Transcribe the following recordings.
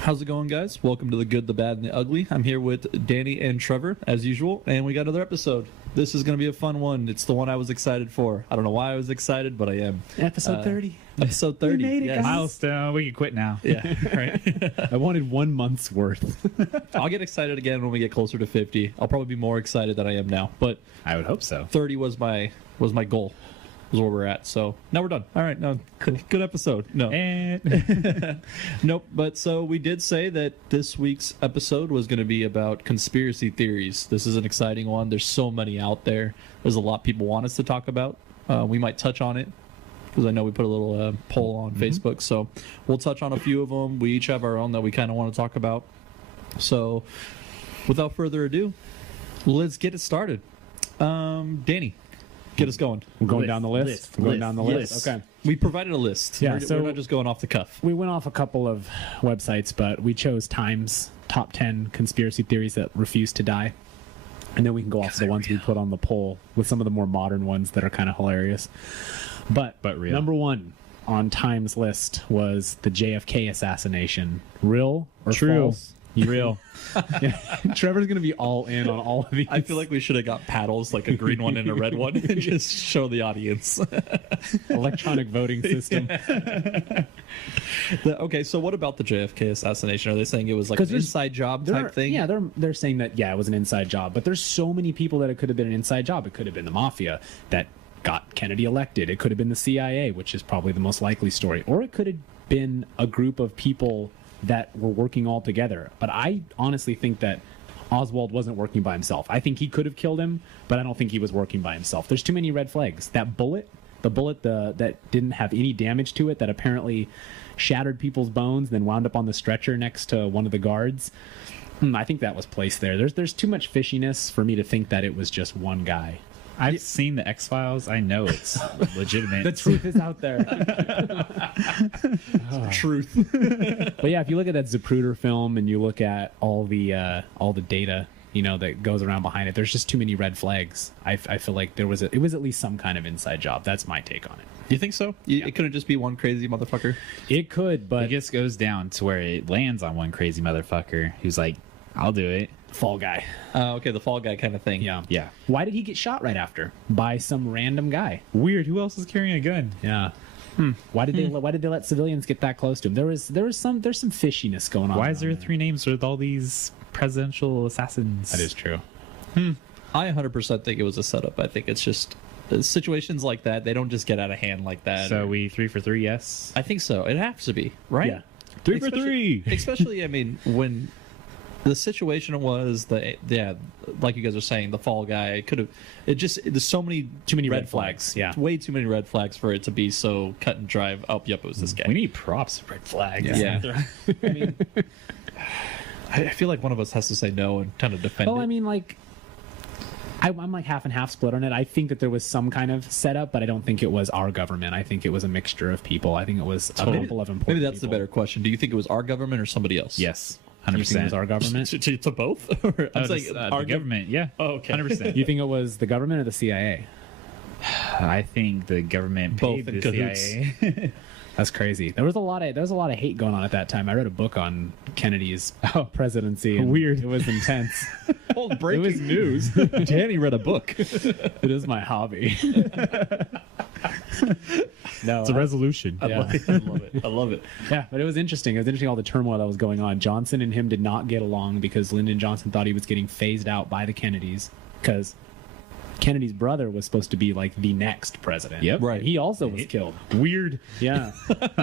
How's it going, guys? Welcome to The Good, the Bad, and the Ugly. I'm here with Danny and Trevor, as usual, and we got another episode. This is going to be a fun one. It's the one I was excited for. I don't know why I was excited, but I am. Episode 30. Episode 30. We made it, yes. guys. Milestone. We can quit now. Yeah, right. I wanted 1 month's worth. I'll get excited again when we get closer to 50. I'll probably be more excited than I am now, but I would hope so. 30 was my goal. Is where we're at. So now we're done. All right, no, good episode. No, And nope. But so we did say that this week's episode was going to be about conspiracy theories. This is an exciting one. There's so many out there. There's a lot people want us to talk about. We might touch on it because I know we put a little poll on Facebook. So we'll touch on a few of them. We each have our own that we kind of want to talk about. So without further ado, let's get it started. Danny, get us going. We're going down the list. We're going down the list. Yes. Okay. We provided a list. Yeah, We're not just going off the cuff. We went off a couple of websites, but we chose Time's top 10 conspiracy theories that refuse to die. And then we can go off the ones we put on the poll with some of the more modern ones that are kind of hilarious. But real. Number one on Time's list was the JFK assassination. Real or True. false? Real. Yeah. Trevor's going to be all in on all of these. I feel like we should have got paddles, like a green one and a red one, and just show the audience. Electronic voting system. Okay, so what about the JFK assassination? Are they saying it was like an inside job type thing? Yeah, they're saying that, yeah, it was an inside job. But there's so many people that it could have been an inside job. It could have been the mafia that got Kennedy elected. It could have been the CIA, which is probably the most likely story. Or it could have been a group of people that were working all together. But I honestly think that Oswald wasn't working by himself. I think he could have killed him, but I don't think he was working by himself. There's too many red flags. That bullet, that didn't have any damage to it, that apparently shattered people's bones, then wound up on the stretcher next to one of the guards. I think that was placed there. There's too much fishiness for me to think that it was just one guy. I've seen the X-Files. I know it's legitimate. The truth is out there. Truth. But yeah, if you look at that Zapruder film and you look at all the data, that goes around behind it, there's just too many red flags. I feel like it was at least some kind of inside job. That's my take on it. You think so? It couldn't just be one crazy motherfucker? It could, but it just goes down to where it lands on one crazy motherfucker who's like, I'll do it. Fall guy. Okay, the fall guy kind of thing. Yeah. Why did he get shot right after? By some random guy. Weird. Who else is carrying a gun? Yeah. Why did they let civilians get that close to him? There's some fishiness going on. Why is there three names with all these presidential assassins? That is true. I 100% think it was a setup. I think it's just situations like that, they don't just get out of hand like that. So we 3 for 3, yes? I think so. It has to be, right? Yeah. 3 for 3! Especially, I mean, when the situation was like you guys are saying, the fall guy there's so many Too many red flags. Yeah. Way too many red flags for it to be so cut and dry. Oh, yep, it was this guy. We need props of red flags. Yeah. I mean, I feel like one of us has to say no and kind of defend it. I mean, like, I'm like half and half split on it. I think that there was some kind of setup, but I don't think it was our government. I think it was a mixture of people. I think it was a couple of important Maybe that's the people. better question. Do you think it was our government or somebody else? Yes. You think it 100%. was our government? To both? I'm saying the government, yeah. Oh, okay. 100%. You think it was the government or the CIA? I think the government Both paid in the cahoots. CIA. That's crazy. There was a lot of hate going on at that time. I read a book on Kennedy's presidency. And Weird. It was intense. Oh, breaking It was- news. Danny read a book. It is my hobby. No, It's a resolution. I love it. I love it. yeah, but it was interesting. It was interesting all the turmoil that was going on. Johnson and him did not get along because Lyndon Johnson thought he was getting phased out by the Kennedys because Kennedy's brother was supposed to be like the next president. Yep. Right. He also was killed. Weird. Yeah.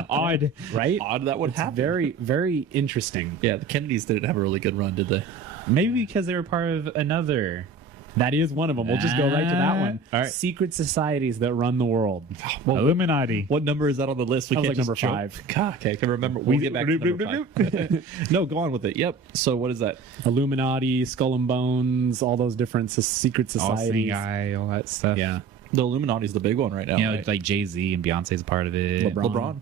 Odd. Right? Odd that would happen. Very, very interesting. Yeah, the Kennedys didn't have a really good run, did they? Maybe because they were part of another. That is one of them. We'll just go right to that one. All right. Secret societies that run the world. Well, Illuminati. what number is that on the list? We That was can't like just number jump. 5. God, okay, I can remember. We'll get back to number 5. No, go on with it. Yep. So what is that? Illuminati, Skull and Bones, all those different secret All Seeing societies. Eye, all that stuff. Yeah. The Illuminati's the big one right now. You know, right? like Jay-Z and Beyonce's a part of it. LeBron. LeBron.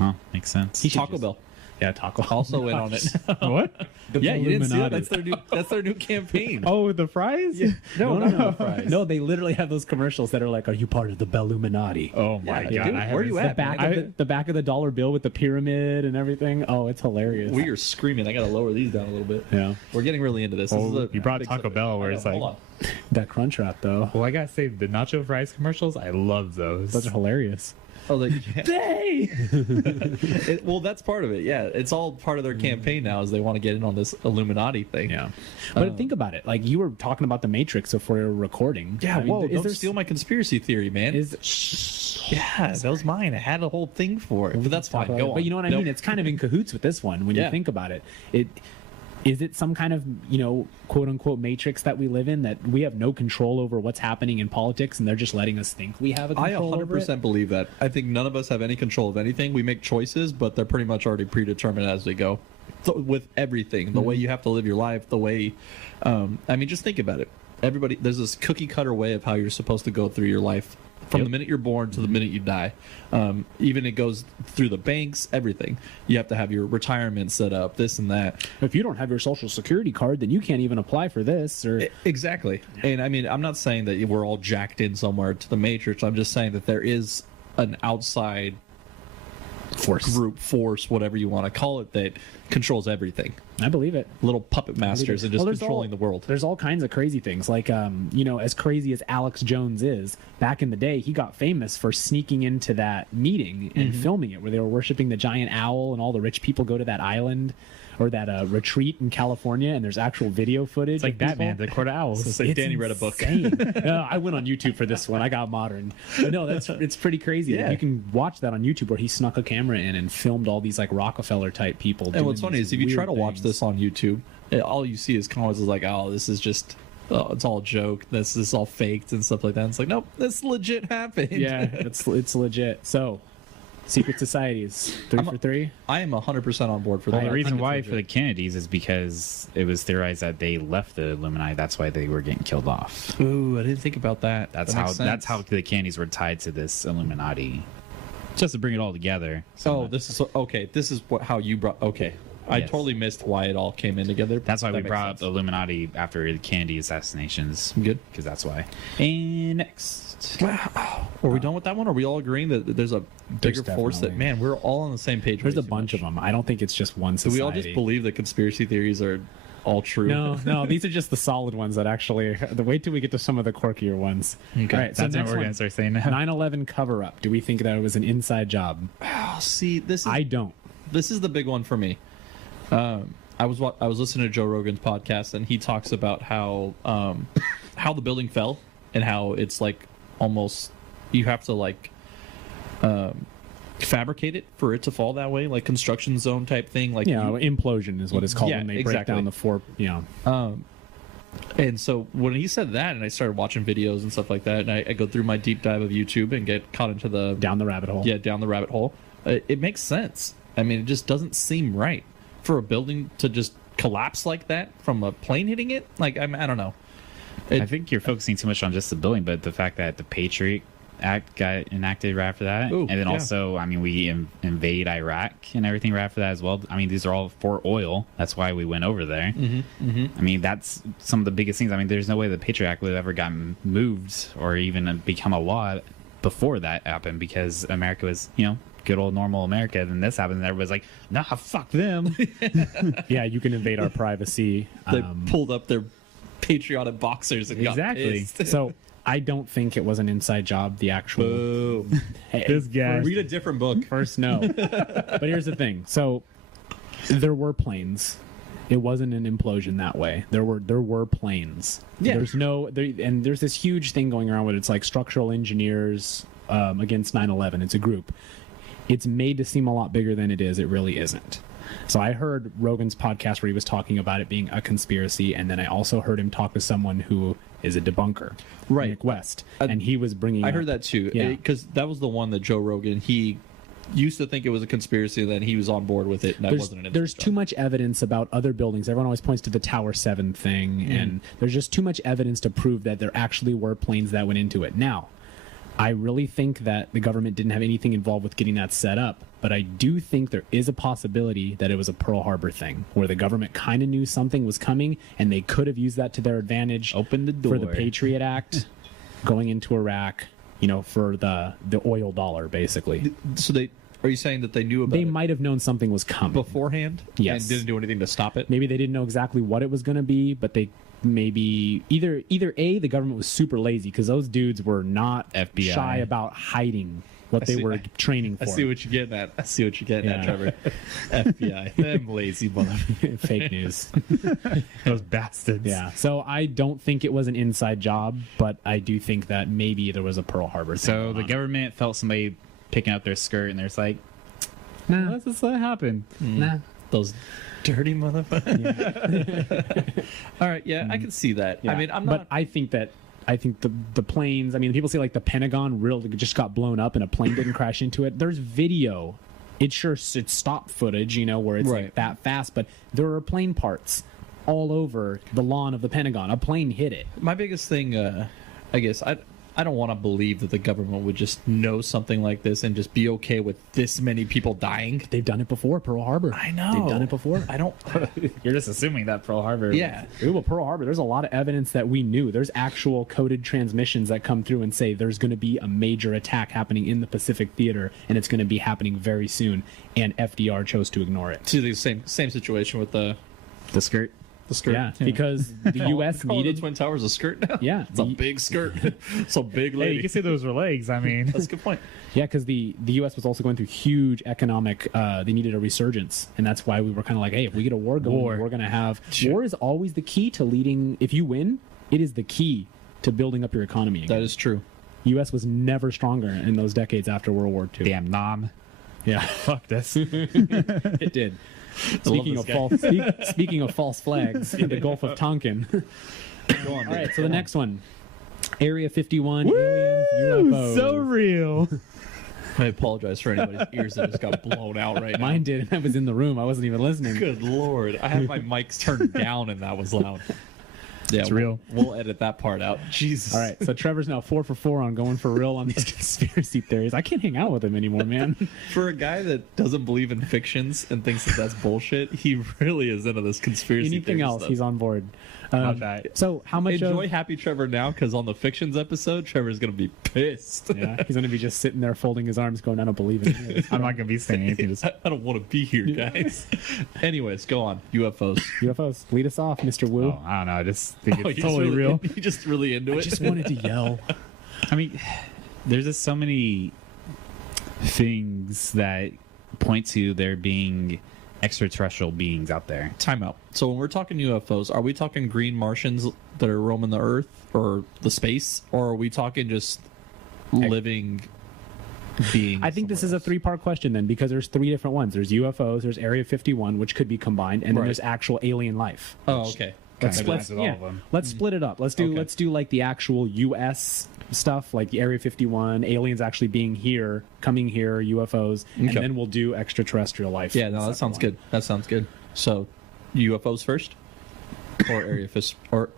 Oh, makes sense. Taco Bell. Yeah, Taco. also in on it. What? The Yeah, you didn't see that? Illuminati. That's their new campaign. Oh, the fries? No, fries. No, they literally have those commercials that are like, "Are you part of the Belluminati?" Oh my Yeah, god! dude, I where are you haven't at, The back, man? of the back of the dollar bill with the pyramid and everything. Oh, it's hilarious. We are screaming. I got to lower these down a little bit. Yeah, We're getting really into this. Oh, This is a you brought big Taco subject. Bell where I it's know, like- hold on. that crunch wrap though. Well, I gotta say the nacho fries commercials. I love those. Those are hilarious. I was like, yeah. They. Well, that's part of it. Yeah, it's all part of their campaign now, is they want to get in on this Illuminati thing. Yeah, but think about it. Like you were talking about the Matrix before we were recording. Yeah. I mean, Whoa! is Don't there steal my conspiracy theory, man. Yeah, that was mine. I had a whole thing for it, but that's fine. Go on. But you know what I Nope. mean? It's kind of in cahoots with this one when you Yeah. think about it. Is it some kind of, quote unquote matrix that we live in, that we have no control over what's happening in politics and they're just letting us think we have a I control over it? 100% believe that. I think none of us have any control of anything. We make choices, but they're pretty much already predetermined as we go. So with everything, the way you have to live your life, the way, I mean, just think about it. Everybody, there's this cookie cutter way of how you're supposed to go through your life from the minute you're born to the minute you die. Even it goes through the banks, everything. You have to have your retirement set up, this and that. If you don't have your social security card, then you can't even apply for this. Or Exactly. And I mean, I'm not saying that we're all jacked in somewhere to the matrix. I'm just saying that there is an outside group force, whatever you want to call it, that controls everything. I believe it. Little puppet masters and just controlling the world. There's all kinds of crazy things. Like, as crazy as Alex Jones is, back in the day, he got famous for sneaking into that meeting and filming it, where they were worshiping the giant owl, and all the rich people go to that island or that retreat in California, and there's actual video footage. It's like of people. Batman, the Court of Owls. It's like Danny read a book. Insane. I went on YouTube for this one. I got modern. But no, it's pretty crazy. Yeah. You can watch that on YouTube, where he snuck a camera in and filmed all these like Rockefeller type people. And what's funny is if you try to watch things. this on YouTube, all you see is comments is like, "Oh, this is just, it's all a joke. This is all faked and stuff like that." And it's like, nope, this legit happened. Yeah, it's legit. So, secret societies, 3 for 3. I am 100% on board for Well, that. the I reason think why it's for the legit. Kennedys is because it was theorized that they left the Illuminati. That's why they were getting killed off. Ooh, I didn't think about that. That's That how. makes That's sense. how the Kennedys were tied to this Illuminati. Just to bring it all together. Oh, this is okay. This is how you brought. Okay, I Yes. totally missed why it all came in together. That's why That we makes brought up sense. the Illuminati after the Kennedy assassinations. Good. Because that's why. And next. Are we done with that one? Are we all agreeing that there's a bigger force that, definitely. man, we're all on the same page? There's way a too bunch much. of them. I don't think it's just one Do society. we all just believe that conspiracy theories are all true? No, these are just the solid ones that actually. Wait till we get to some of the quirkier ones. Okay. All right, so That's what next we're one, going to start saying now. 9/11 cover up. Do we think that it was an inside job? Oh, see, I don't. this is the big one for me. I was listening to Joe Rogan's podcast, and he talks about how the building fell and how it's like almost you have to like fabricate it for it to fall that way, like construction zone type thing. Like Yeah, implosion is what it's called Yeah, when they break exactly. down the four. And so when he said that, and I started watching videos and stuff like that, and I go through my deep dive of YouTube and get caught into the down the rabbit hole. down the rabbit hole. It makes sense. I mean, it just doesn't seem right for a building to just collapse like that from a plane hitting it. Like I don't know. I think you're focusing too much on just the building, but the fact that the Patriot Act got enacted right after that, Ooh, and then yeah. also, I mean, we invade Iraq and everything right after that as well. I mean, these are all for oil. That's why we went over there. I mean, that's some of the biggest things. I mean, there's no way the Patriot Act would have ever gotten moved or even become a law before that happened, because America was, good old normal America. Then this happened, and everybody's like, nah, fuck them. Yeah, you can invade our privacy. They pulled up their patriotic boxers and Exactly. got pissed. So I don't think it was an inside job. The actual Boom. Hey, This guy. Read a different book. first no. But here's the thing. So there were planes. It wasn't an implosion that way. There were planes. Yeah. And there's this huge thing going around with it's like structural engineers against 9/11. It's a group. It's made to seem a lot bigger than it is. It really isn't. So I heard Rogan's podcast where he was talking about it being a conspiracy, and then I also heard him talk to someone who is a debunker, Right. Nick West, and he was bringing. I up- heard that too. Yeah. Because that was the one that Joe Rogan, he used to think it was a conspiracy, and then he was on board with it, and that wasn't an There's inside too job. much evidence about other buildings. Everyone always points to the Tower 7 thing, and there's just too much evidence to prove that there actually were planes that went into it. Now, I really think that the government didn't have anything involved with getting that set up, but I do think there is a possibility that it was a Pearl Harbor thing, where the government kind of knew something was coming, and they could have used that to their advantage. Open the door for the Patriot Act, going into Iraq, for the oil dollar, basically. So are you saying that they knew about They it might have known something was coming beforehand? Yes. And didn't do anything to stop it? Maybe they didn't know exactly what it was going to be, but they maybe either A, the government was super lazy because those dudes were not FBI. shy about hiding what they were training for. I see what you're getting at. Yeah. Trevor. FBI. Them lazy motherfuckers. Fake news. those bastards. Yeah. So I don't think it was an inside job, but I do think that maybe there was a Pearl Harbor thing So going the on. government felt somebody picking up their skirt, and they're just like, Nah. let's just let it happen. Nah. Those dirty motherfuckers. Yeah. All right, yeah, I can see that. Yeah. I mean, But I think the planes, people say like the Pentagon really just got blown up and a plane didn't crash into it. There's video. It's stock footage, where it's Right. like that fast, but there are plane parts all over the lawn of the Pentagon. A plane hit it. my biggest thing, I guess, I don't want to believe that the government would just know something like this and just be okay with this many people dying. They've done it before, Pearl Harbor. I know. They've done it before. I don't. You're just assuming that Pearl Harbor. Yeah. Ooh, well, Pearl Harbor, there's a lot of evidence that we knew. There's actual coded transmissions that come through and say there's going to be a major attack happening in the Pacific Theater, and it's going to be happening very soon, and FDR chose to ignore it. See the same situation with the skirt. skirt. Yeah, because the U.S. Calling needed... the Twin Towers a skirt now. Yeah. It's a big skirt. It's a big Hey, lady. you can say those were legs. I mean, That's a good point. Yeah, because the U.S. was also going through huge economic... they needed a resurgence, and that's why we were kind of like, hey, if we get a war going, we're going to have... Sure. War is always the key to leading... If you win, it is the key to building up your economy again. That is true. U.S. was never stronger in those decades after World War II. damn nom. Yeah, Fuck this. it did. Speaking this of guy. false, speaking of false flags, the Gulf of Tonkin. Go on. All right, so the next one, Area 51, aliens, UFOs. so real. I apologize for anybody's ears that just got blown out right now. Mine did, and I was in the room. I wasn't even listening. Good lord. I had my mics turned down and that was loud. Yeah, It's real. We'll edit that part out. Jesus. All right, so Trevor's now 4 for 4 on going for real on these conspiracy theories. I can't hang out with him anymore, man. For a guy that doesn't believe in fictions and thinks that that's bullshit, he really is into this conspiracy Anything theory else, stuff. he's on board. I'll try. So how much Enjoy of... Happy Trevor now, because on the fictions episode, Trevor's going to be pissed. Yeah, he's going to be just sitting there folding his arms going, I don't believe in it. I'm not gonna be saying anything. Just I don't want to be here, guys. Anyways, go on. UFOs. UFOs, lead us off, Mr. Wu. I don't know. I just think Oh, it's you totally just real. You just really into I it. just wanted to yell. I mean, there's just so many things that point to there being extraterrestrial beings out there. Time out. So when we're talking UFOs, are we talking green Martians that are roaming the Earth or the space, or are we talking just living beings? I think this is a 3-part question then, because there's 3 different ones. There's UFOs, there's Area 51, which could be combined, and then Right. there's actual alien life. Oh, okay. Let's Kinda split, blends with all of them. let's split it up. Let's do Okay. like the actual U.S. stuff, like the Area 51, aliens actually being here, coming here, UFOs, and Okay. then we'll do extraterrestrial life. Yeah, in no, the that sounds second good. That sounds good. So, UFOs first, or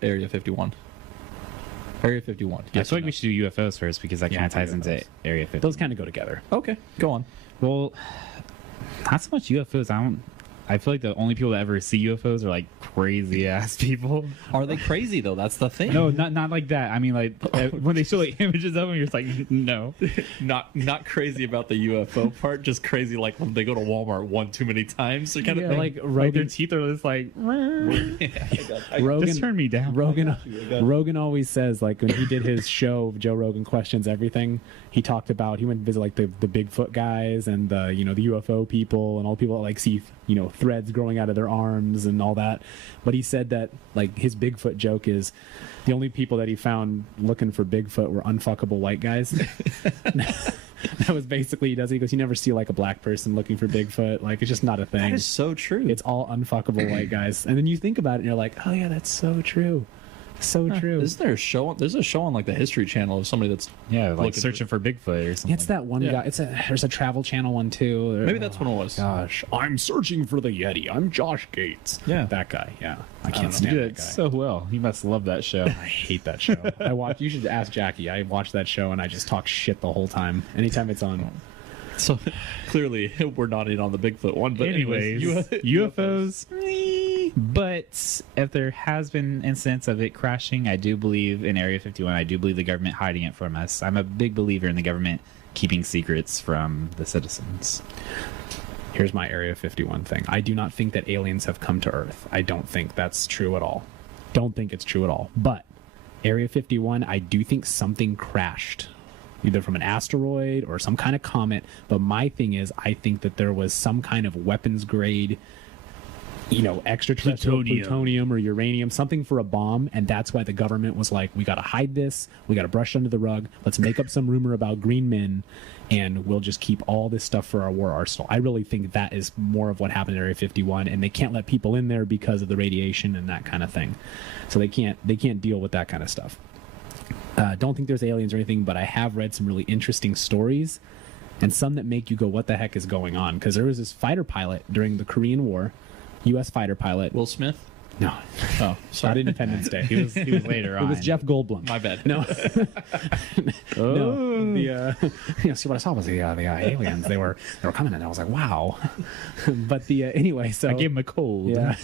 Area 51. Area 51. I Yes feel or like no? we should do UFOs first because that Yeah, kind of ties into UFOs. Area 50. one. Those kind of go together. Okay, go on. Well, not so much UFOs. I feel like the only people that ever see UFOs are like crazy ass people. Are they crazy though? That's the thing. No, not like that. I mean, like when they show like images of them, you're just like, no. not crazy about the UFO part. Just crazy like when they go to Walmart one too many times. Or kind Yeah, of thing. like Like their Rogan, teeth are just like, Rogan, just turn me down. Rogan always says, like when he did his show, Joe Rogan Questions Everything, he talked about, he went to visit like the Bigfoot guys and the the UFO people and all the people that like see threads growing out of their arms and all that. But he said that like his Bigfoot joke is the only people that he found looking for Bigfoot were unfuckable white guys. That was basically he does. He goes, you never see like a black person looking for Bigfoot. Like it's just not a thing. that is so true. It's all unfuckable white guys. And then you think about it and you're like, oh yeah, that's so true. So true. Isn't there a show? There's a show on like the History Channel of somebody that's Yeah, like looking searching for Bigfoot or something. It's that one Yeah. guy. There's a Travel Channel one too. maybe that's what it was. Gosh, I'm searching for the Yeti. I'm Josh Gates. Yeah. That guy. Yeah, I You can't stand did that it guy. so well. You must love that show. I hate that show. You should ask Jackie. I watch that show and I just talk shit the whole time. Anytime it's on. So clearly we're not in on the Bigfoot one, but Anyways, UFOs. But if there has been incidents of it crashing, I do believe in Area 51. I do believe the government hiding it from us. I'm a big believer in the government keeping secrets from the citizens. Here's my Area 51 thing. I do not think that aliens have come to Earth. I don't think that's true at all. Don't think it's true at all. But Area 51, I do think something crashed, either from an asteroid or some kind of comet. But my thing is, I think that there was some kind of weapons grade, extraterrestrial plutonium or uranium, something for a bomb. And that's why the government was like, we got to hide this. We got to brush it under the rug. Let's make up some rumor about green men. And we'll just keep all this stuff for our war arsenal. I really think that is more of what happened at Area 51. And they can't let people in there because of the radiation and that kind of thing. So they can't deal with that kind of stuff. Don't think there's aliens or anything, but I have read some really interesting stories and some that make you go, what the heck is going on? Because there was this fighter pilot during the Korean War, U.S. fighter pilot. Will Smith? No. Oh, Not Independence Day. He was later on. It was Jeff Goldblum. my bad. No. No. See, what I saw was the aliens. They were coming in. I was like, wow. But anyway, so I gave him a cold. yeah.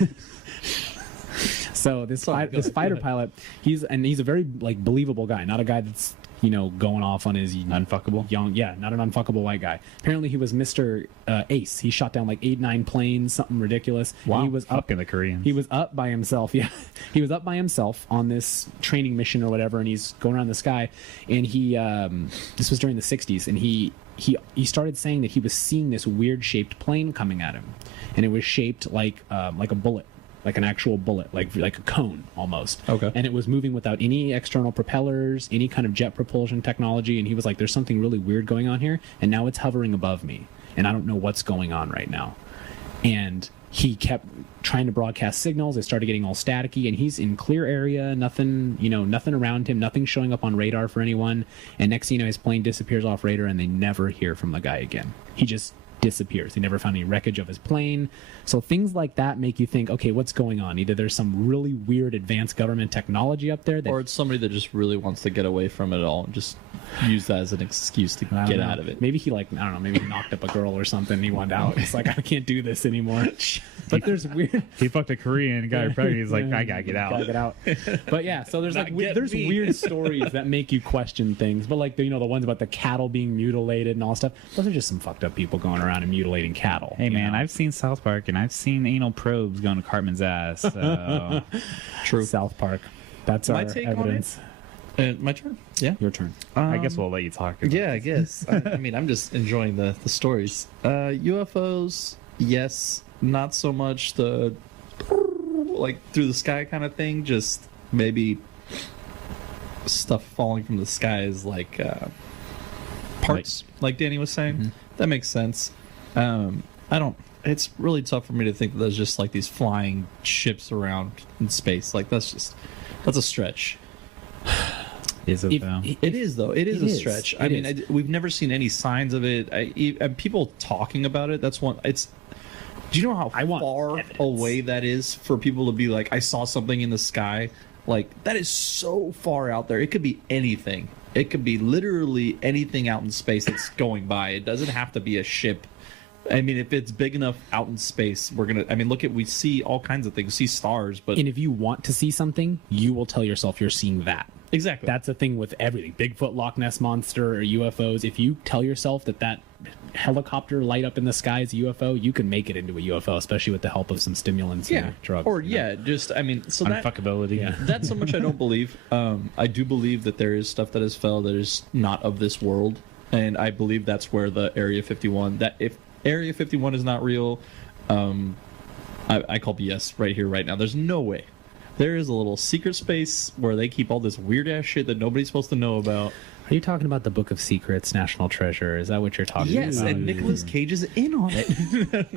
So this fighter pilot, he's a very believable guy, not a guy that's going off on his Unfuckable? not an unfuckable white guy. Apparently he was Mr. Ace. He shot down 8-9 planes, something ridiculous. Wow. He was up Fucking the Koreans. He was up by himself. Yeah, he was up by himself on this training mission or whatever, and he's going around the sky. And he, this was during the '60s, and he started saying that he was seeing this weird shaped plane coming at him, and it was shaped like a bullet. Like an actual bullet, like a cone almost. Okay. And it was moving without any external propellers, any kind of jet propulsion technology. And he was like, there's something really weird going on here. And now it's hovering above me. And I don't know what's going on right now. And he kept trying to broadcast signals. It started getting all staticky. And he's in clear area, nothing around him, nothing showing up on radar for anyone. And next thing you know, his plane disappears off radar and they never hear from the guy again. He just disappears. They never found any wreckage of his plane. So things like that make you think, okay, what's going on? Either there's some really weird advanced government technology up there that, Or it's somebody that just really wants to get away from it all and just use that as an excuse to I don't get know. out of it. Maybe he maybe he knocked up a girl or something. He wanted out. It's like, I can't do this anymore. But there's weird. He fucked a Korean and got her pregnant. He's like, I gotta get out. Gotta get out. But yeah, so there's Not get there's me. weird stories that make you question things. But the ones about the cattle being mutilated and all stuff. Those are just some fucked up people going around and mutilating cattle. Hey man, know? I've seen South Park and I've seen anal probes going to Cartman's ass. So True. South Park. That's My our take on it? evidence. My turn? Yeah. Your turn. I guess we'll let you talk. About Yeah, I guess. I mean, I'm just enjoying the stories. UFOs, yes. Not so much the through the sky kind of thing. Just maybe stuff falling from the sky is parts, like Danny was saying. Mm-hmm. That makes sense. It's really tough for me to think that there's just these flying ships around in space. That's a stretch. Is it though? It is though. It is It a is. stretch. It I mean, is. we've never seen any signs of it. And people talking about it. That's one. It's. Do you know how I want far evidence. away that is for people to be like, I saw something in the sky? That is so far out there. It could be anything. It could be literally anything out in space that's going by. It doesn't have to be a ship. I mean, if it's big enough out in space, we see all kinds of things, see stars, but And if you want to see something, you will tell yourself you're seeing that. exactly. That's the thing with everything. Bigfoot, Loch Ness Monster, or UFOs. If you tell yourself that helicopter light up in the sky is a UFO, you can make it into a UFO, especially with the help of some stimulants yeah. and drugs. Or you know? so that Unfuckability. Yeah. that's so much I don't believe. I do believe that there is stuff that is fell that is not of this world, and I believe that's where the Area 51. That if Area 51 is not real, I call BS right here, right now. There's no way. There is a little secret space where they keep all this weird ass shit that nobody's supposed to know about. Are you talking about the Book of Secrets, National Treasure? Is that what you're talking Yes, about? and Nicolas Cage is in on it.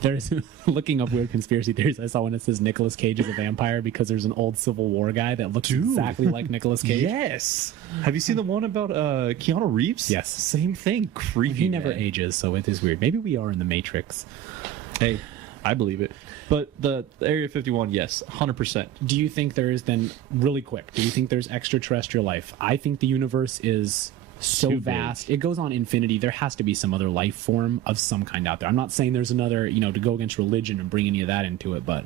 There's looking up weird conspiracy theories. I saw one that says Nicolas Cage is a vampire because there's an old Civil War guy that looks exactly like Nicolas Cage. Yes. Have you seen the one about Keanu Reeves? Yes. Same thing. Creepy. He never man. ages, so it is weird. Maybe we are in the Matrix. Hey, I believe it. But the Area 51, yes, 100%. Do you think there is then, really quick, do you think there's extraterrestrial life? I think the universe is so Too vast. big. It goes on infinity. There has to be some other life form of some kind out there. I'm not saying there's another, to go against religion and bring any of that into it, but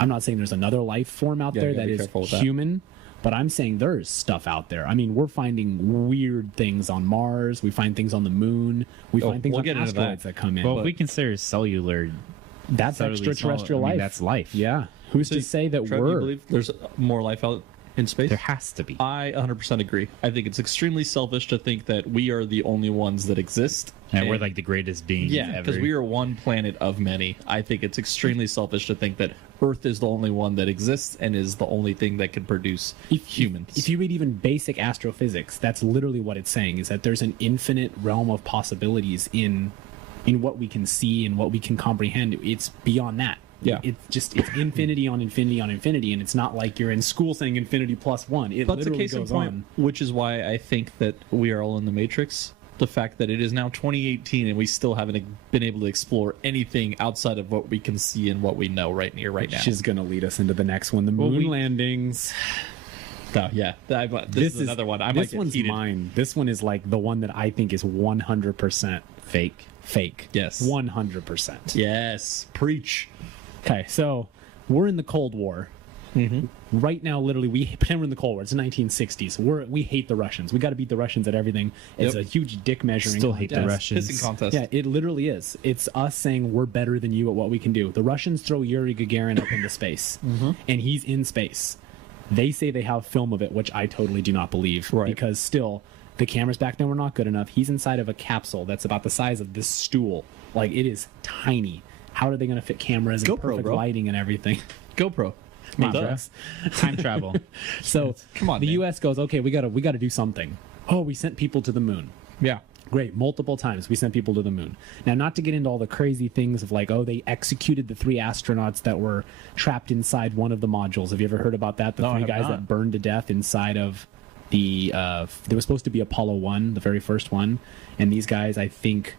I'm not saying there's another life form out Yeah, there you gotta that be is careful with that. human. But I'm saying there's stuff out there. I mean, we're finding weird things on Mars. We find things on the moon. We find things we'll on get into asteroids that come in. Well, But if we consider cellular, that's totally extraterrestrial small, I life. mean, that's life. Yeah. Who's to say that Trev, you we're... believe there's more life out in space? there has to be. I 100% agree. I think it's extremely selfish to think that we are the only ones that exist. And we're like the greatest beings Yeah, ever. because we are one planet of many. I think it's extremely selfish to think that Earth is the only one that exists and is the only thing that can produce humans. If you read even basic astrophysics, that's literally what it's saying, is that there's an infinite realm of possibilities in what we can see and what we can comprehend. It's beyond that. Yeah. It's infinity on infinity on infinity, and it's not like you're in school saying infinity plus one. It That's a literally case in goes point, on. which is why I think that we are all in the Matrix. The fact that it is now 2018 and we still haven't been able to explore anything outside of what we can see and what we know right now. Which is going to lead us into the next one, the moon landings. Oh, yeah. This is another one. I might This get one's heated. mine. This one is like the one that I think is 100% fake. Yes. 100%. Yes. Preach. Okay, so we're in the Cold War. Mm-hmm. Right now, literally, we pretend we're in the Cold War. It's the 1960s. We hate the Russians. We got to beat the Russians at everything. It's Yep. a huge dick measuring. Still hate the contest. Russians. Pissing contest. Yeah, it literally is. It's us saying we're better than you at what we can do. The Russians throw Yuri Gagarin up into space, and he's in space. They say they have film of it, which I totally do not believe. Right. Because still, the cameras back then were not good enough. He's inside of a capsule that's about the size of this stool. Like, it is tiny. How are they going to fit cameras and GoPro, perfect bro. lighting and everything? GoPro. Come on, Duh. bro. Time travel. So Come on, the man. U.S. goes, okay, we gotta do something. Oh, we sent people to the moon. Yeah. Great, multiple times we sent people to the moon. Now, not to get into all the crazy things of like, oh, they executed the 3 astronauts that were trapped inside one of the modules. Have you ever heard about that? The No, I 3 have guys not. that burned to death inside of the. There was supposed to be Apollo 1, the very first one, and these guys, I think.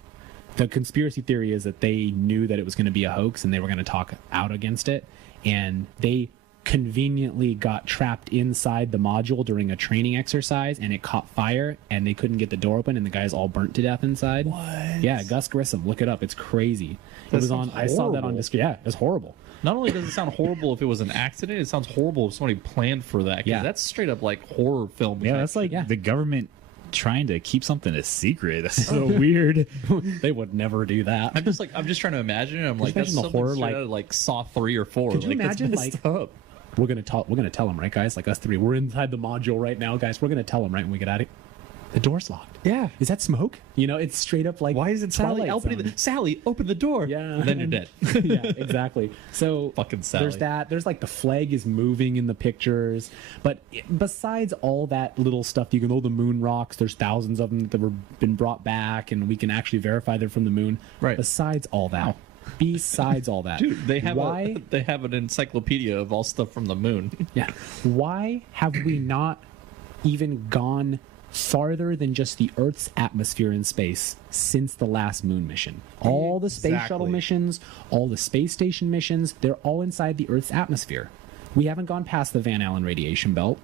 The conspiracy theory is that they knew that it was going to be a hoax and they were going to talk out against it, and they conveniently got trapped inside the module during a training exercise, and it caught fire and they couldn't get the door open, and the guys all burnt to death inside. What? Yeah, Gus Grissom, look it up. It's crazy. That It was on. sounds I saw that on horrible. Discovery. Yeah, it's horrible. Not only does it sound horrible if it was an accident, it sounds horrible if somebody planned for that. 'Cause Yeah. that's straight up like horror film. Yeah, that's like Yeah. the government trying to keep something a secret. That's so weird. They would never do that. I'm just trying to imagine it. I'm like, imagine that's the something horror, straight like- out of, like Saw 3 or 4. Could you Like, that's imagine, messed up. We're gonna tell them, right, guys? Like us 3, we're inside the module right now, guys. We're gonna tell them right when we get out of. The door's locked. Yeah. Is that smoke? It's straight up like. Why is it Sally Twilight opening Zone. Sally, open the door. Yeah. And then you're dead. Yeah, exactly. So Fucking Sally. there's that. There's like the flag is moving in the pictures. But besides all that little stuff, you can know the moon rocks. There's thousands of them that were been brought back, and we can actually verify they're from the moon. Right. Besides all that. Besides all that. Dude, they have why? they have an encyclopedia of all stuff from the moon. Yeah. Why have we not even gone farther than just the Earth's atmosphere in space since the last moon mission? All the space shuttle Exactly. missions, all the space station missions, they're all inside the Earth's atmosphere. We haven't gone past the Van Allen radiation belt.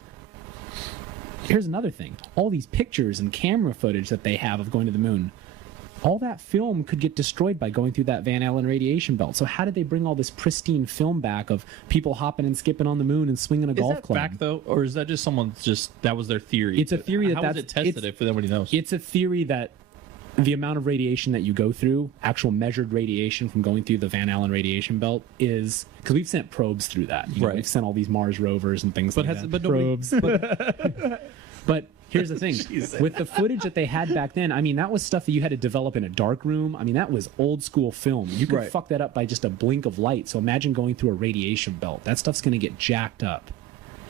Here's another thing. All these pictures and camera footage that they have of going to the moon, all that film could get destroyed by going through that Van Allen radiation belt. So how did they bring all this pristine film back of people hopping and skipping on the moon and swinging a Is golf that club? fact though, or is that just someone's that was their theory? It's a theory that How was that's- it tested it's- if nobody knows? It's a theory that the amount of radiation that you go through, actual measured radiation from going through the Van Allen radiation belt, is because we've sent probes through that. Right. We've sent all these Mars rovers and things But like has- that. but nobody- probes. But here's the thing. With the footage that they had back then, I mean, that was stuff that you had to develop in a dark room. I mean, that was old school film. You could Right. fuck that up by just a blink of light. So imagine going through a radiation belt. That stuff's going to get jacked up.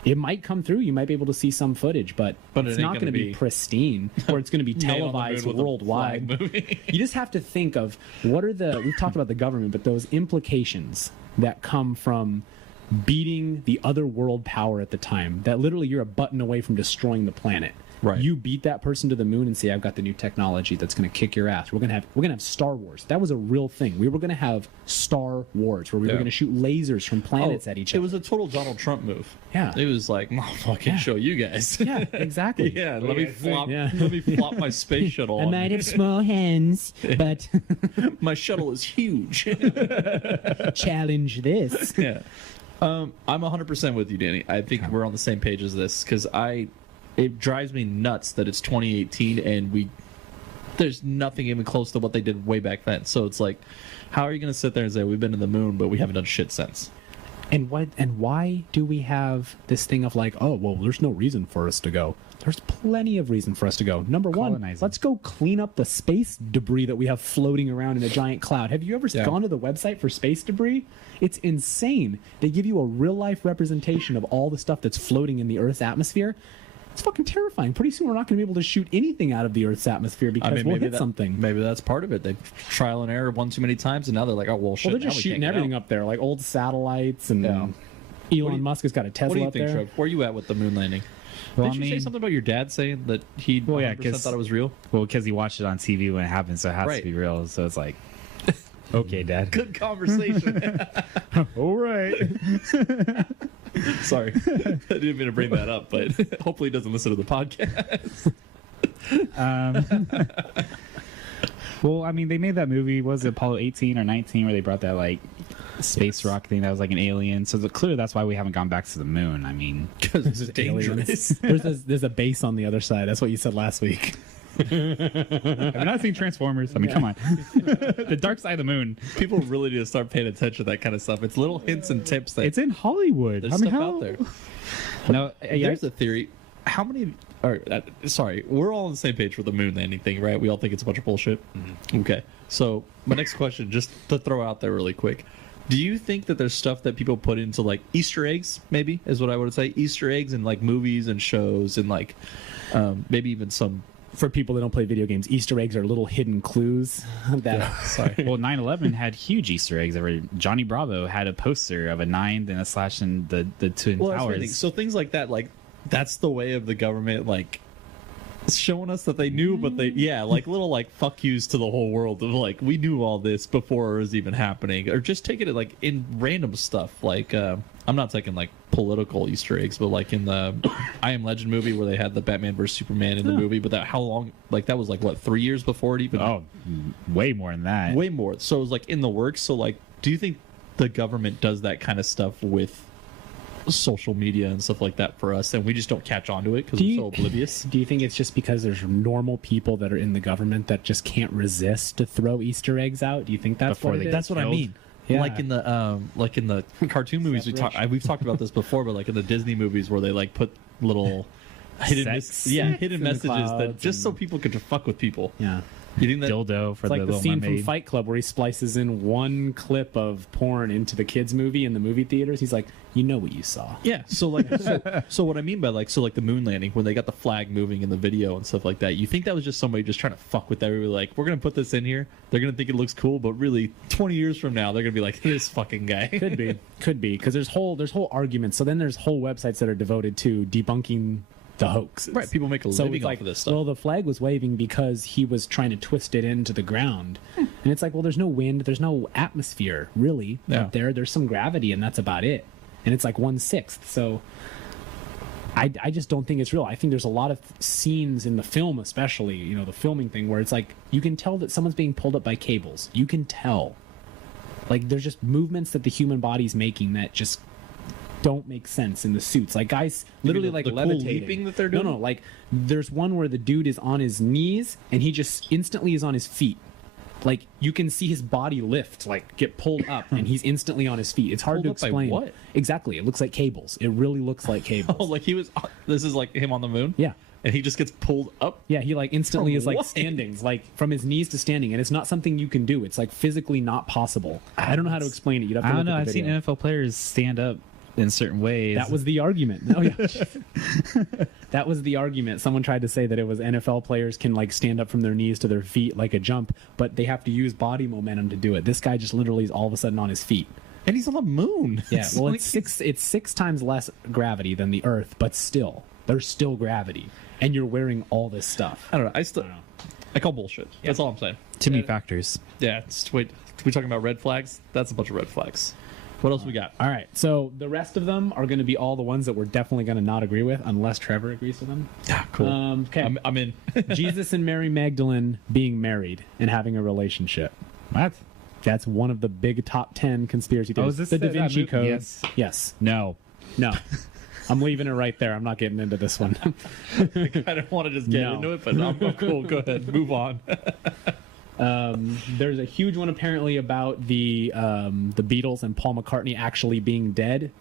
It might come through. You might be able to see some footage, but But it's it ain't not going to gonna be be pristine, or it's going to be Man on the Moon televised with a worldwide. flag movie. You just have to think of what are the, we've talked about the government, but those implications that come from beating the other world power at the time, that literally you're a button away from destroying the planet. Right. You beat that person to the moon and say, I've got the new technology that's going to kick your ass. We're going to have Star Wars. That was a real thing. We were going to have Star Wars, where we were going to shoot lasers from planets at each other. It was a total Donald Trump move. Yeah. It was like, I'll fucking show you guys. Yeah, exactly. Yeah, let me flop. Yeah. Let me flop my space shuttle. I on might you. have small hands, but My shuttle is huge. challenge this. Yeah. I'm 100% with you, Danny. I think we're on the same page as this because it drives me nuts that it's 2018 and there's nothing even close to what they did way back then. So it's like, how are you going to sit there and say we've been to the moon, but we haven't done shit since? And why do we have this thing of like, oh, well, there's no reason for us to go? There's plenty of reason for us to go. Number one, Colonizing. let's go clean up the space debris that we have floating around in a giant cloud. Have you ever gone to the website for space debris? It's insane. They give you a real life representation of all the stuff that's floating in the Earth's atmosphere. It's fucking terrifying. Pretty soon we're not going to be able to shoot anything out of the Earth's atmosphere because we'll hit something. Maybe that's part of it. They trial and error one too many times, and now they're like, oh, well, shit. Well, they're just shooting everything up there, like old satellites, and Elon Musk has got a Tesla What do you up think, there. Trev? Where are you at with the moon landing? Well, Did you say something about your dad saying that he 100% thought it was real? Well, because he watched it on TV when it happened, so it has Right. to be real. So it's like, okay, Dad. Good conversation. All right. Sorry. I didn't mean to bring that up, but hopefully he doesn't listen to the podcast. Well, I mean, they made that movie. Was it Apollo 18 or 19 where they brought that like space rock thing that was like an alien? So clearly that's why we haven't gone back to the moon. I mean, Because it's dangerous. There's a base on the other side. That's what you said last week. have you not seen Transformers? I mean, come on. The dark side of the moon. People really need to start paying attention to that kind of stuff. It's little hints and tips that It's in Hollywood. there's I mean, stuff how? out there. No, There's a theory. How many? Sorry, we're all on the same page for the moon landing thing, right? We all think it's a bunch of bullshit. Mm-hmm. Okay, so my next question, just to throw out there really quick, do you think that there's stuff that people put into like Easter eggs? Maybe is what I would say. Easter eggs in like movies and shows, and like maybe even some. For people that don't play video games, Easter eggs are little hidden clues. Sorry. Well, 9/11 had huge Easter eggs. Johnny Bravo had a poster of a 9 and a slash in the Twin Well, that's what I Towers. think. So things like that, like that's the way of the government, like showing us that they knew, but like little like fuck yous to the whole world of like we knew all this before it was even happening, or just taking it like in random stuff. Like I'm not taking like political Easter eggs, but like in the I Am Legend movie where they had the Batman vs Superman in the movie, but that how long? Like that was like what 3 years before it even. Oh, way more than that. Way more. So it was like in the works. So like, do you think the government does that kind of stuff with social media and stuff like that for us, and we just don't catch on to it because we're so oblivious? Do you think it's just because there's normal people that are in the government that just can't resist to throw Easter eggs out? Do you think that's Before what they it is? That's what I killed. mean. Yeah. Like in the cartoon movies we've talked about this before, but like in the Disney movies where they like put little hidden Sex hidden in the messages that clouds just so people could fuck with people. Yeah. You think that? Dildo for It's like the the Little scene Mermaid. from Fight Club where he splices in one clip of porn into the kids' movie in the movie theaters. He's like, you know what you saw. Yeah. So like, so what I mean by like, so like the moon landing when they got the flag moving in the video and stuff like that. You think that was just somebody just trying to fuck with everybody? Like, we're gonna put this in here. They're gonna think it looks cool, but really, 20 years from now, they're gonna be like, this fucking guy. Could be, because there's whole arguments. So then there's whole websites that are devoted to debunking the hoax. Right. People make a living it's off like, of this stuff. well, the flag was waving because he was trying to twist it into the ground, and it's like, well, there's no wind, there's no atmosphere really up there. There's some gravity, and that's about it. And it's like 1/6. So I just don't think it's real. I think there's a lot of scenes in the film, especially, you know, the filming thing, where it's like you can tell that someone's being pulled up by cables. You can tell. Like, there's just movements that the human body's making that just don't make sense in the suits. Like, guys literally the like cool levitating. leaping that they're doing? No, like there's one where the dude is on his knees and he just instantly is on his feet. Like, you can see his body lift, like get pulled up, and he's instantly on his feet. It's hard Pulled to up by explain. what? Exactly. It looks like cables. It really looks like cables. Oh, like he was. This is like him on the moon. Yeah. And he just gets pulled up. Yeah, he like instantly From is like what? standing, like from his knees to standing, and it's not something you can do. It's like physically not possible. I don't know how to explain it. You'd have to I don't look know. at I've the seen video. NFL players stand up in certain ways. That was the argument. Oh, yeah. That was the argument. Someone tried to say that it was NFL players can like stand up from their knees to their feet like a jump, but they have to use body momentum to do it. This guy just literally is all of a sudden on his feet. And he's on the moon. Yeah, well, it's six times less gravity than the Earth, but still, there's still gravity, and you're wearing all this stuff. I don't know. I call bullshit. That's all I'm saying. too many factors. Yeah. Wait, we talking about red flags? That's a bunch of red flags. What else we got? All right, so the rest of them are going to be all the ones that we're definitely going to not agree with, unless Trevor agrees with them. Yeah, cool. Okay. I'm in. Jesus and Mary Magdalene being married and having a relationship. What? That's one of the big top 10 conspiracy theories. is this the Da that Vinci movie? Code? Yes. Yes. No. No. I'm leaving it right there. I'm not getting into this one. I don't want to just get No. into it, but I'm cool. Go ahead. Move on. There's a huge one apparently about the Beatles and Paul McCartney actually being dead.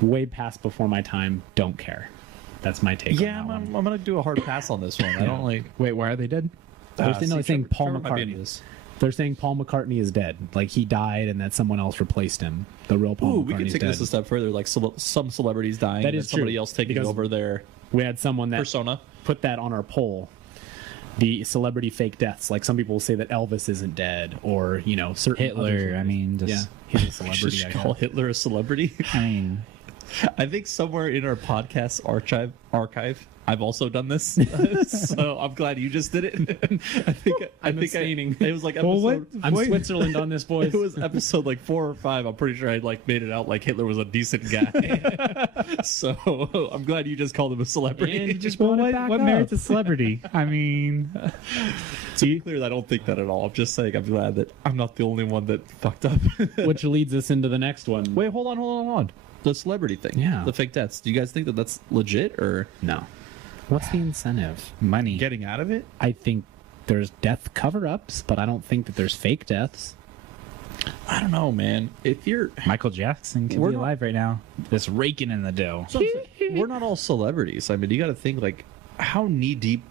Way past before my time. Don't care. That's my take. Yeah, on that I'm one. going to do a hard pass on this one. I don't like. Wait, why are they dead? They're saying Paul Trevor might be into McCartney. this. They're saying Paul McCartney is dead. Like he died and that someone else replaced him. The real Paul Ooh, McCartney we could is take dead. this a step further. Like some celebrities dying, That and is then somebody true, else taking because- over their We had someone that persona. put that on our poll. The celebrity fake deaths. Like some people will say that Elvis isn't dead, or certain Hitler. others. I mean, just yeah, he's a We celebrity. should I call guess. Hitler a celebrity. I mean, I think somewhere in our podcast archive, I've also done this. So I'm glad you just did it. I think abstaining. it was like episode. I'm Switzerland on this, boys. It was episode like 4 or 5. I'm pretty sure I like made it out like Hitler was a decent guy. So I'm glad you just called him a celebrity. And you just well, brought it back what up. merits a celebrity? I mean, To be clear, I don't think that at all. I'm just saying I'm glad that I'm not the only one that fucked up. Which leads us into the next one. Wait, hold on. The celebrity thing. Yeah. The fake deaths. Do you guys think that that's legit or No. What's the incentive? money. getting out of it? I think there's death cover-ups, but I don't think that there's fake deaths. I don't know, man. If you're Michael Jackson could We're be not- alive right now, just raking in the dough. So I'm saying, we're not all celebrities. I mean, you got to think like how knee deep,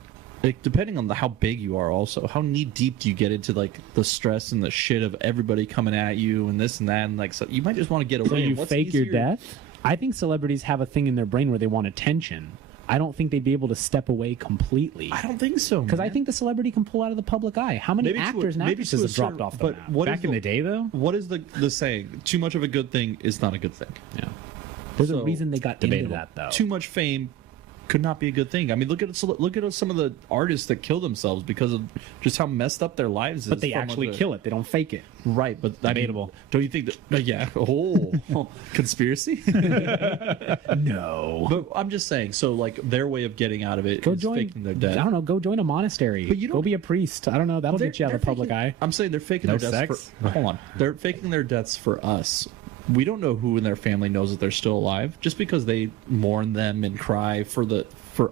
like depending on how big you are. Also, how knee deep do you get into like the stress and the shit of everybody coming at you and this and that, and like so you might just want to get away. So you What's fake your easier? death? I think celebrities have a thing in their brain where they want attention. I don't think they'd be able to step away completely. I don't think so. Because I think the celebrity can pull out of the public eye. How many Maybe to a- actors and maybe actresses to a have dropped certain- off the but map? what is Back in the day, though, What is the saying? Too much of a good thing is not a good thing. Yeah. There's a So, reason they got debatable. into that, though. Too much fame could not be a good thing. I mean, look at some of the artists that kill themselves because of just how messed up their lives is. But they from actually the- kill it. They don't fake it. Right, but I mean, Debatable. don't you think that? Yeah. Oh, conspiracy. No. But I'm just saying. So, like, their way of getting out of it Go is join. faking their I death. don't know. Go join a monastery. But you Go don't- be a priest. I don't know. That'll get you out of the public faking- eye. I'm saying they're faking No their deaths sex? for. Hold on. They're faking their deaths for us. We don't know who in their family knows that they're still alive. Just because they mourn them and cry for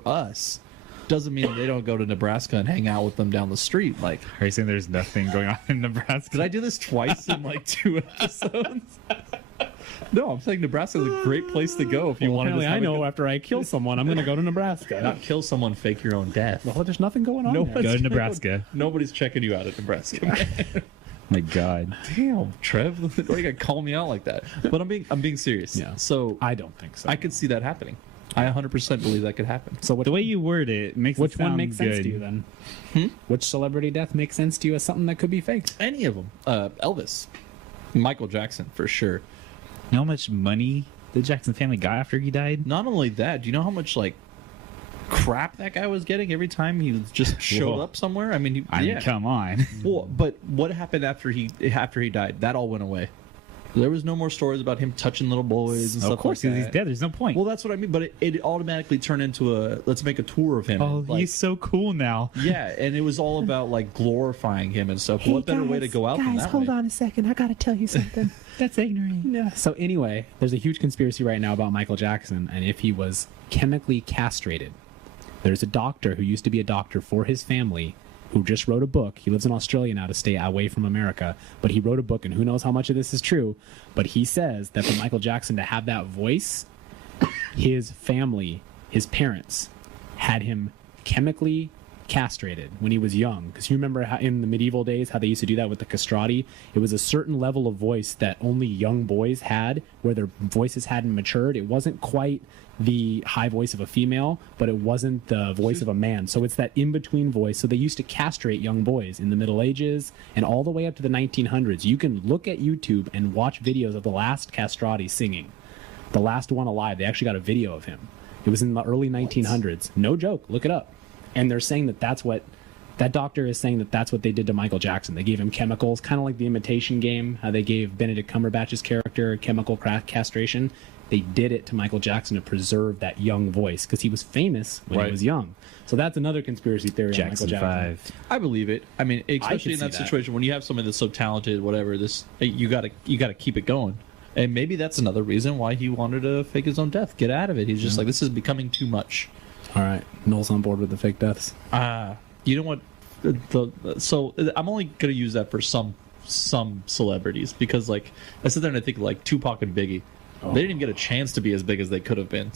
us, doesn't mean they don't go to Nebraska and hang out with them down the street. Like, are you saying there's nothing going on in Nebraska? did I do this twice in like 2 episodes? No, I'm saying Nebraska is a great place to go if you want to. Apparently, Just I have a know good- after I kill someone, I'm going to go to Nebraska. not kill someone, fake your own death. Well, there's nothing going on No there. one's Go to gonna Nebraska. Nobody's checking you out at Nebraska. Man. My God. Damn, Trev, why you gotta call me out like that? But I'm being serious. Yeah. So I don't think so. I could see that happening. I 100% believe that could happen. So The way you word it makes which it sound one makes good. sense to you then? Which celebrity death makes sense to you as something that could be faked? Any of them. Elvis, Michael Jackson for sure. You know how much money the Jackson family got after he died? Not only that, do you know how much like crap that guy was getting every time he just showed Whoa. up somewhere? I mean, I mean, come on. Well, but what happened after he died? That all went away. There was no more stories about him touching little boys and stuff Of course, like because that. he's dead. There's no point. Well, that's what I mean. But it automatically turned into a let's make a tour of him. oh, and, like, he's so cool now. yeah, and it was all about like glorifying him and stuff. What better way to go out than that way? on a second. I got to tell you something. That's ignorant. Yeah. So anyway, there's a huge conspiracy right now about Michael Jackson and if he was chemically castrated. There's a doctor who used to be a doctor for his family who just wrote a book. He lives in Australia now to stay away from America, but he wrote a book, and who knows how much of this is true, but he says that for Michael Jackson to have that voice, his family, his parents, had him chemically castrated when he was young. Because you remember how in the medieval days how they used to do that with the castrati? It was a certain level of voice that only young boys had, where their voices hadn't matured. It wasn't quite the high voice of a female, but it wasn't the voice of a man. So it's that in-between voice. So they used to castrate young boys in the Middle Ages and all the way up to the 1900s. You can look at YouTube and watch videos of the last castrati singing. The last one alive. They actually got a video of him. It was in the early 1900s. No joke. Look it up. And they're saying that that's what... That doctor is saying that that's what they did to Michael Jackson. They gave him chemicals, kind of like the Imitation Game, how they gave Benedict Cumberbatch's character chemical castration. They did it to Michael Jackson to preserve that young voice because he was famous when he was young. So that's another conspiracy theory on Michael Jackson. 5. I believe it. I mean, especially in that situation when you have somebody that's so talented, whatever. This you gotta keep it going. And maybe that's another reason why he wanted to fake his own death. Get out of it. He's just like, this is becoming too much. All right, Noel's on board with the fake deaths. You know what? So I'm only gonna use that for some celebrities because like I sit there and I think like Tupac and Biggie. They didn't even get a chance to be as big as they could have been.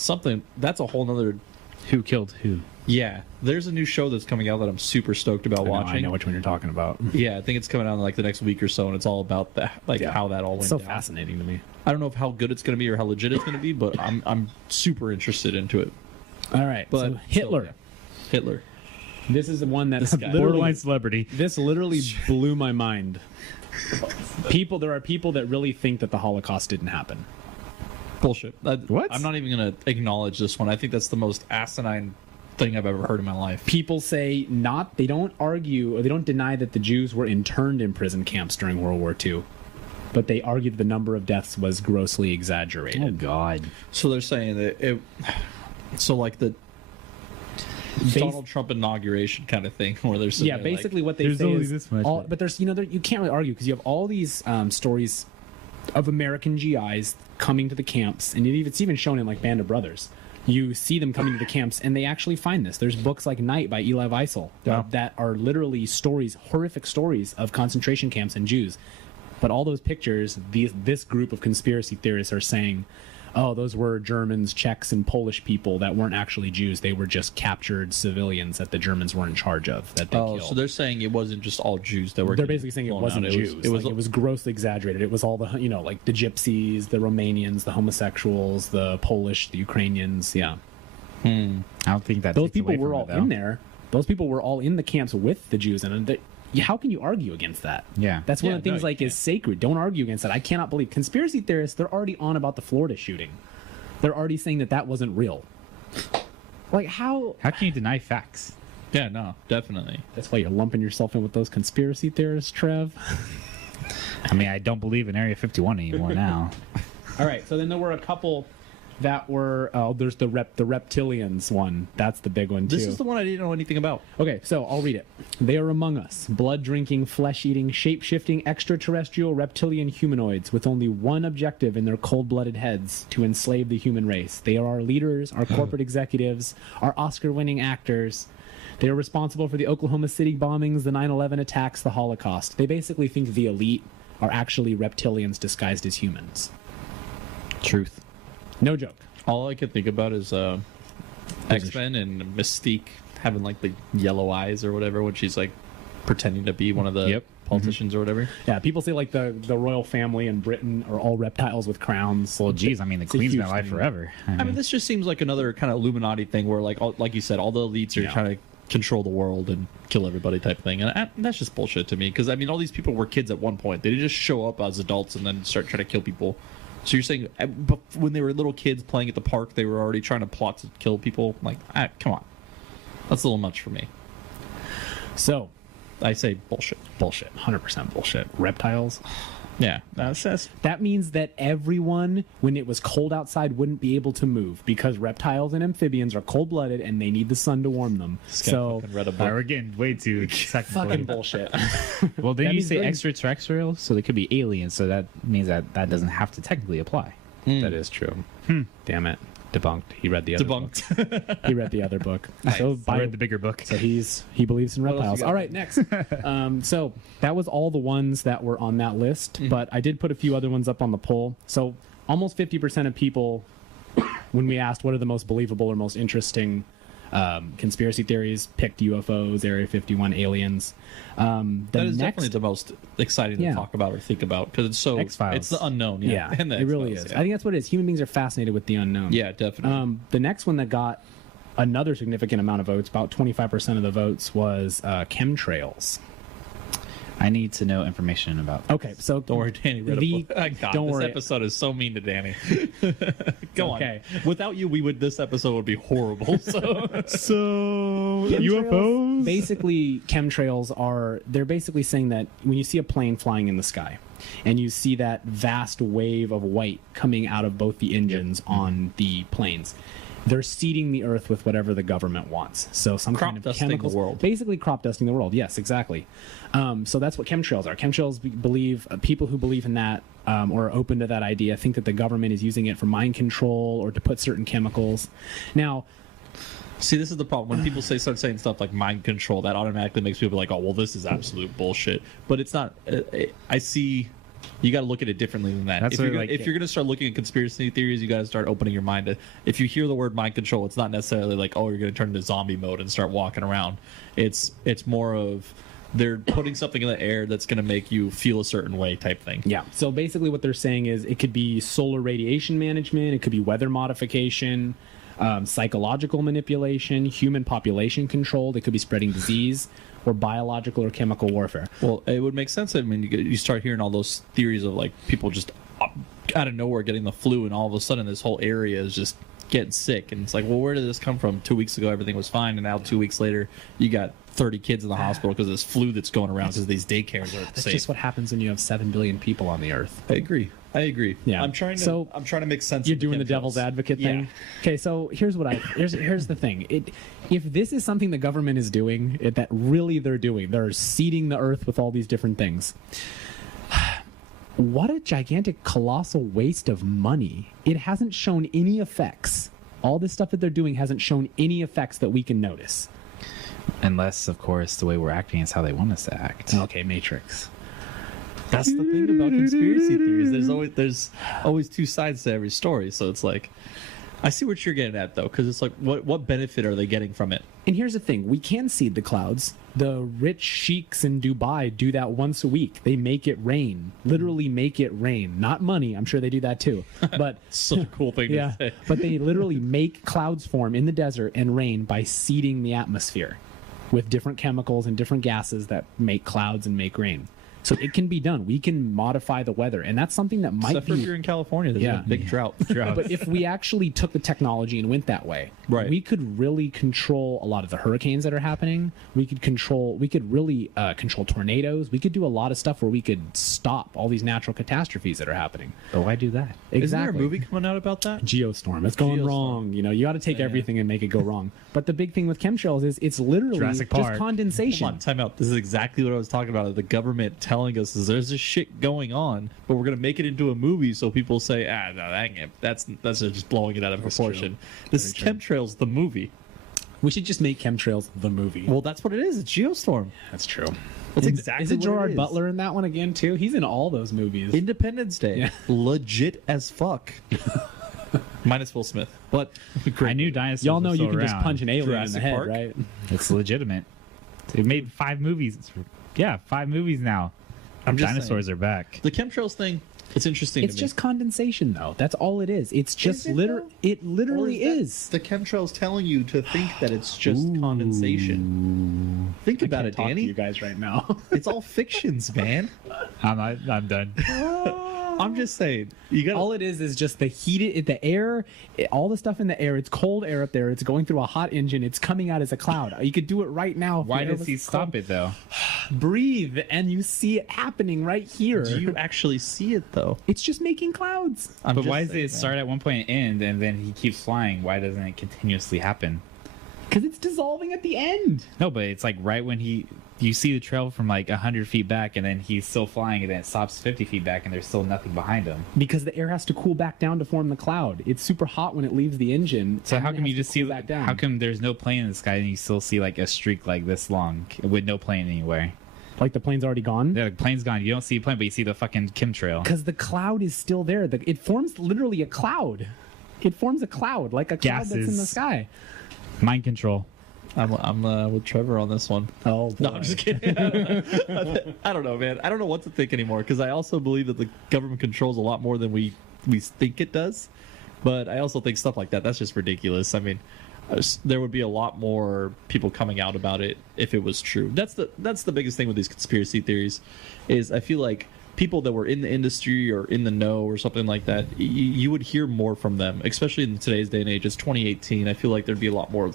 That's a whole nother... Who killed who? Yeah. There's a new show that's coming out that I'm super stoked about watching. I know which one you're talking about. Yeah, I think it's coming out in like the next week or so, and it's all about that, how that all went down. It's so fascinating to me. I don't know how good it's going to be or how legit it's going to be, but I'm super interested into it. All right, but so Hitler. Hitler. This is the one that borderline celebrity. This literally blew my mind. There are people that really think that the Holocaust didn't happen. Bullshit. What? I'm not even going to acknowledge this one. I think that's the most asinine thing I've ever heard in my life. People say they don't argue or they don't deny that the Jews were interned in prison camps during World War II, but they argue that the number of deaths was grossly exaggerated. Oh, God. So they're saying that like the Donald Trump inauguration kind of thing where there's basically what they say is but there's you can't really argue because you have all these stories of American GIs coming to the camps, and it's even shown in like Band of Brothers. You see them coming to the camps, and they actually find this. There's books like Night by Elie Wiesel that are literally stories, horrific stories of concentration camps and Jews. But all those pictures, this group of conspiracy theorists are saying, oh, those were Germans, Czechs, and Polish people that weren't actually Jews. They were just captured civilians that the Germans were in charge of that they killed. So they're saying it wasn't just all Jews that were. They're basically saying it wasn't Jews. It was grossly exaggerated. It was all the like the Gypsies, the Romanians, the homosexuals, the Polish, the Ukrainians. Yeah. I don't think that those people were all in there. Those people were all in the camps with the Jews, and how can you argue against that? Yeah. That's one of the things is sacred. Don't argue against that. I cannot believe. Conspiracy theorists, they're already on about the Florida shooting. They're already saying that wasn't real. Like, how... How can you deny facts? Yeah, no, definitely. That's why you're lumping yourself in with those conspiracy theorists, Trev. I mean, I don't believe in Area 51 anymore now. All right, so then there were a couple that were there's the reptilians one. That's the big one too. This is the one I didn't know anything about. Okay, so I'll read it. They are among us, blood-drinking, flesh-eating, shape-shifting, extraterrestrial reptilian humanoids with only one objective in their cold-blooded heads: to enslave the human race. They are our leaders, our corporate executives, our Oscar-winning actors. They are responsible for the Oklahoma City bombings, the 9/11 attacks, the Holocaust. They basically think the elite are actually reptilians disguised as humans. Truth. No joke. All I could think about is X-Men and Mystique having like the yellow eyes or whatever when she's like pretending to be one of the politicians or whatever. Yeah, people say like the royal family in Britain are all reptiles with crowns. Well, geez, I mean the Queen's been alive forever. I mean, this just seems like another kind of Illuminati thing where like you said, all the elites are trying to control the world and kill everybody type thing, and that's just bullshit to me because I mean all these people were kids at one point. They didn't just show up as adults and then start trying to kill people. So you're saying when they were little kids playing at the park, they were already trying to plot to kill people? Like, come on. That's a little much for me. So, I say bullshit. Bullshit. 100% bullshit. Reptiles? Yeah. That means that everyone, when it was cold outside, wouldn't be able to move because reptiles and amphibians are cold-blooded and they need the sun to warm them. So, we're getting way too fucking bullshit. Well, didn't you say extraterrestrial? So they could be aliens, so that means that doesn't have to technically apply. That is true. Damn it. Debunked. He read the other book. He read the other book. Nice. So I read the bigger book. So he believes in reptiles. All right, next. So that was all the ones that were on that list, but I did put a few other ones up on the poll. So almost 50% of people, when we asked what are the most believable or most interesting Conspiracy theories picked UFOs, Area 51, aliens. That is definitely the most exciting to talk about or think about because it's so X-Files. it's the unknown. Yeah, and the it really X-Files, is. yeah. I think that's what it is. Human beings are fascinated with the unknown. Yeah, definitely. The next one that got another significant amount of votes, about 25% of the votes, was chemtrails. I need to know information about this. Okay, so Don't worry, Danny read a book. God, don't this worry. episode is so mean to Danny. Go okay. on. Without you, this episode would be horrible. So UFOs? Basically, they're basically saying that when you see a plane flying in the sky and you see that vast wave of white coming out of both the engines on the planes, they're seeding the earth with whatever the government wants. So some crop kind of dusting chemicals, the world. basically crop dusting the world. Yes, exactly. So that's what chemtrails are. Chemtrails believe people who believe in that or are open to that idea think that the government is using it for mind control or to put certain chemicals. Now, see, this is the problem. When people start saying stuff like mind control, that automatically makes people like, oh, well, this is absolute bullshit. But it's not. I see. You got to look at it differently than that. That's If you're what, going to start looking at conspiracy theories, you got to start opening your mind to. If you hear the word mind control, it's not necessarily like, oh, you're going to turn into zombie mode and start walking around. It's more of they're putting something in the air that's going to make you feel a certain way type thing. yeah. So basically, what they're saying is it could be solar radiation management, it could be weather modification, psychological manipulation, human population control. It could be spreading disease, or biological or chemical warfare. Well, it would make sense. I mean, you start hearing all those theories of like people just out of nowhere getting the flu, and all of a sudden this whole area is just getting sick. And it's like, well, where did this come from? 2 weeks ago, everything was fine, and now 2 weeks later, you got 30 kids in the hospital because of this flu that's going around because these daycares are That's safe. just what happens when you have 7 billion people on the earth. I agree. Yeah. I'm trying to make sense. You're of the doing the chemtrails. devil's advocate thing. Yeah. Okay, so here's the thing. If this is something the government is doing, that really they're seeding the earth with all these different things. What a gigantic, colossal waste of money. It hasn't shown any effects. All this stuff that they're doing hasn't shown any effects that we can notice. Unless, of course, the way we're acting is how they want us to act. Okay, Matrix. That's the thing about conspiracy theories. There's always two sides to every story. So it's like, I see what you're getting at though, because it's like, what benefit are they getting from it? And here's the thing: we can seed the clouds. The rich sheiks in Dubai do that once a week. They make it rain, literally make it rain. Not money. I'm sure they do that too. But Such a cool thing yeah, to say. but they literally make clouds form in the desert and rain by seeding the atmosphere with different chemicals and different gases that make clouds and make rain. So it can be done. We can modify the weather, and that's something that might Except for if be. you're in California, there's a big drought. But if we actually took the technology and went that way, Right. we could really control a lot of the hurricanes that are happening. We could really control tornadoes. We could do a lot of stuff where we could stop all these natural catastrophes that are happening. But why do that? Exactly. Isn't there a movie coming out about that? Geostorm. It's going Geostorm. wrong. You got to take everything and make it go wrong. But the big thing with chemtrails is it's literally Jurassic just Park. condensation. Come on, time out. This is exactly what I was talking about. The government telling us is there's this shit going on, but we're gonna make it into a movie so people say, no, that's just blowing it out of proportion. This is Chemtrails, the movie. We should just make chemtrails the movie. Well, that's what it is. It's Geostorm. That's true. That's exactly Is it what Gerard is. Butler in that one again too? He's in all those movies. Independence Day. Yeah. Legit as fuck. Minus Will Smith. But I knew dinosaurs. Y'all know were you still can just around. punch an alien in Jurassic the head, Park? right? It's legitimate. It made 5 movies. Yeah, 5 movies now. I'm just Dinosaurs are back. the chemtrails thing, it's interesting It's to me. just condensation, though. That's all it is. It's just it, literally. though? It literally Or is. The chemtrails telling you to think that it's just condensation. Think about it, Talk to Danny. you guys right now. It's all fictions, man. I'm done. I'm just saying. You got All it is just the heat, the air, all the stuff in the air. It's cold air up there. It's going through a hot engine. It's coming out as a cloud. You could do it right now. if Why the air does was he stop cold. it though? Breathe, and you see it happening right here. Do you actually see it though? It's just making clouds. I'm But just why does saying, it man. start at one point and end, and then he keeps flying? Why doesn't it continuously happen? Because it's dissolving at the end. No, but it's like right when you see the trail from like 100 feet back, and then he's still flying, and then it stops 50 feet back, and there's still nothing behind him. Because the air has to cool back down to form the cloud. It's super hot when it leaves the engine. So and how then it come has you to just see cool back down? How come there's no plane in the sky and you still see like a streak like this long with no plane anywhere? Like the plane's already gone? Yeah, the plane's gone. You don't see a plane, but you see the fucking chemtrail. Because the cloud is still there. It forms literally a cloud. It forms a cloud, like a cloud that's in the Gases. sky. Mind control. I'm with Trevor on this one. Oh, No, I'm just kidding. I don't know, man. I don't know what to think anymore because I also believe that the government controls a lot more than we think it does. But I also think stuff like that's just ridiculous. I mean, there would be a lot more people coming out about it if it was true. That's the biggest thing with these conspiracy theories is I feel like people that were in the industry or in the know or something like that, you would hear more from them, especially in today's day and age. It's 2018. I feel like there'd be a lot more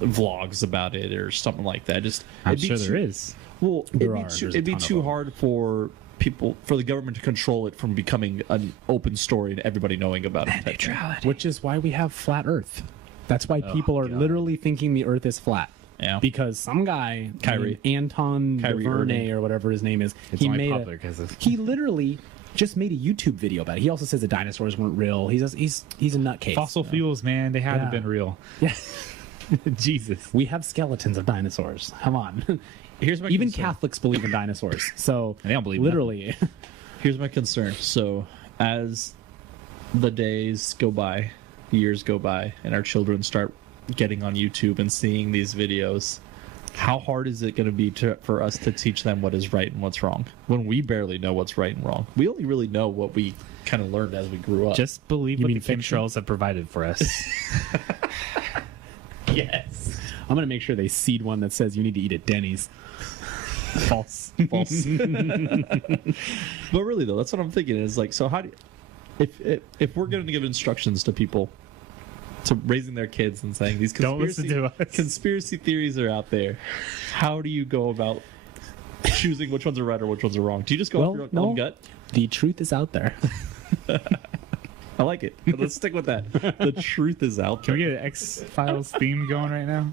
vlogs about it or something like that. I'm sure there is. Well, There's it'd be a ton too of them. hard for the government to control it from becoming an open story and everybody knowing about it. Which is why we have flat Earth. That's why people are God. literally thinking the Earth is flat. Yeah. Because some guy, Kyrie Anton Irving. DuVernay or whatever his name is, It's only popular because of he literally just made a YouTube video about it. He also says the dinosaurs weren't real. He's a nutcase. fossil fuels, man. They had to Yeah. have been real. Yeah. Jesus. We have skeletons of dinosaurs. Come on. Here's my Even concern. Catholics believe in dinosaurs. So They don't believe literally. Here's my concern. So, as the days go by, years go by, and our children start getting on YouTube and seeing these videos, how hard is it going to be for us to teach them what is right and what's wrong when we barely know what's right and wrong? We only really know what we kind of learned as we grew up. Just believe You what mean the fiction? chemtrails have provided for us. yes. I'm going to make sure they seed one that says you need to eat at Denny's. False. False. But really, though, that's what I'm thinking. Is like, so how do if we're going to give instructions to people to raising their kids and saying these Don't listen to us. conspiracy theories are out there, how do you go about choosing which ones are right or which ones are wrong? Do you just go off your own gut? The truth is out there. I like it. Let's stick with that. The truth is out Can there. we get an X-Files theme going right now?